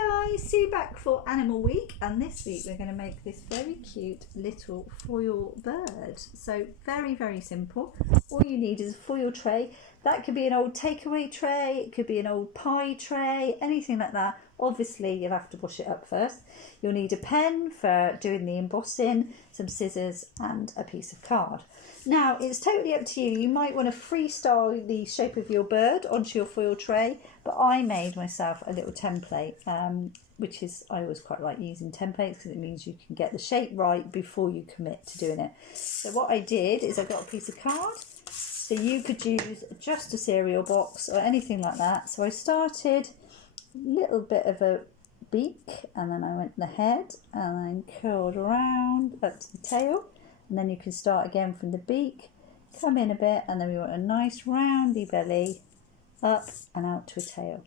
Hi guys, see you back for Animal Week, and this week we're going to make this very cute little foil bird. So very simple. All you need is a foil tray. That could be an old takeaway tray, it could be an old pie tray, anything like that. Obviously you'll have to wash it up first. You'll need a pen for doing the embossing, some scissors and a piece of card. Now it's totally up to you. You might want to freestyle the shape of your bird onto your foil tray, but I made myself a little template, which is, I always quite like using templates because it means you can get the shape right before you commit to doing it. So what I did is I got a piece of card. So you could use just a cereal box or anything like that. So I started a little bit of a beak, and then I went the head and then curled around up to the tail. And then you can start again from the beak, come in a bit, and then we want a nice roundy belly up and out to a tail.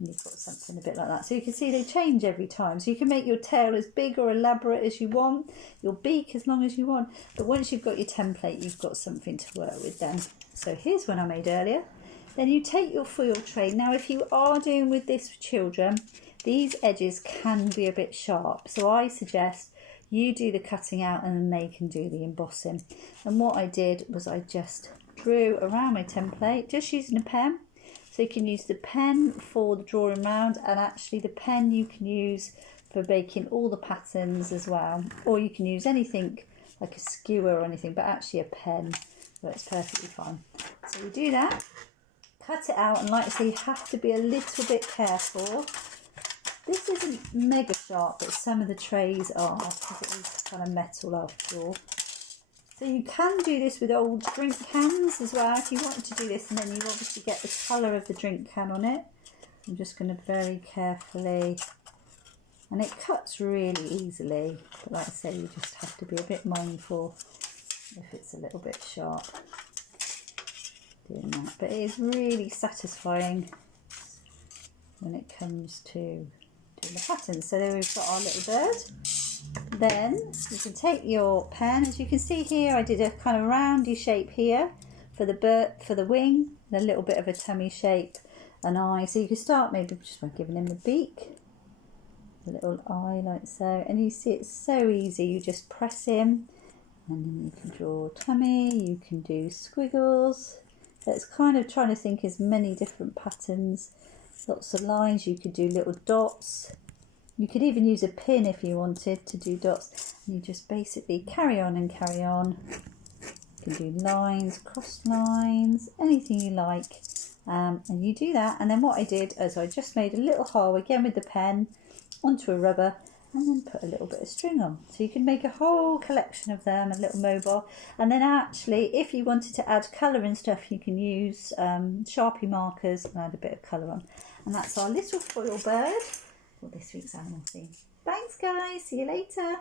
And you've got something a bit like that. So you can see they change every time. So you can make your tail as big or elaborate as you want, your beak as long as you want. But once you've got your template, you've got something to work with then. So here's one I made earlier. Then you take your foil tray. Now if you are doing with this for children, these edges can be a bit sharp. So I suggest you do the cutting out and then they can do the embossing. And what I did was I just drew around my template, just using a pen. So you can use the pen for the drawing round, and actually the pen you can use for making all the patterns as well. Or you can use anything like a skewer or anything, but actually a pen works perfectly fine. So we do that, cut it out, and like I say, you have to be a little bit careful. This isn't mega sharp, but some of the trays are, because it is kind of metal after all. So you can do this with old drink cans as well if you want to do this, and then you obviously get the colour of the drink can on it. I'm just going to very carefully, and it cuts really easily, but like I say, you just have to be a bit mindful if it's a little bit sharp doing that. But it is really satisfying when it comes to doing the patterns. So there we've got our little bird. Then you can take your pen, as you can see here I did a kind of roundy shape here for the bird, for the wing, and a little bit of a tummy shape, an eye. So you can start maybe just by giving him the beak, a little eye like so, and you see it's so easy. You just press him and then you can draw a tummy, you can do squiggles. So it's kind of trying to think as many different patterns, lots of lines. You could do little dots. You could even use a pin if you wanted to do dots. And you just basically carry on and carry on. You can do lines, cross lines, anything you like. And you do that. And then what I did is I just made a little hole again with the pen onto a rubber, and then put a little bit of string on. So you can make a whole collection of them, a little mobile. And then actually, if you wanted to add colour and stuff, you can use Sharpie markers and add a bit of colour on. And that's our little foil bird for this week's animal theme. Thanks guys, see you later.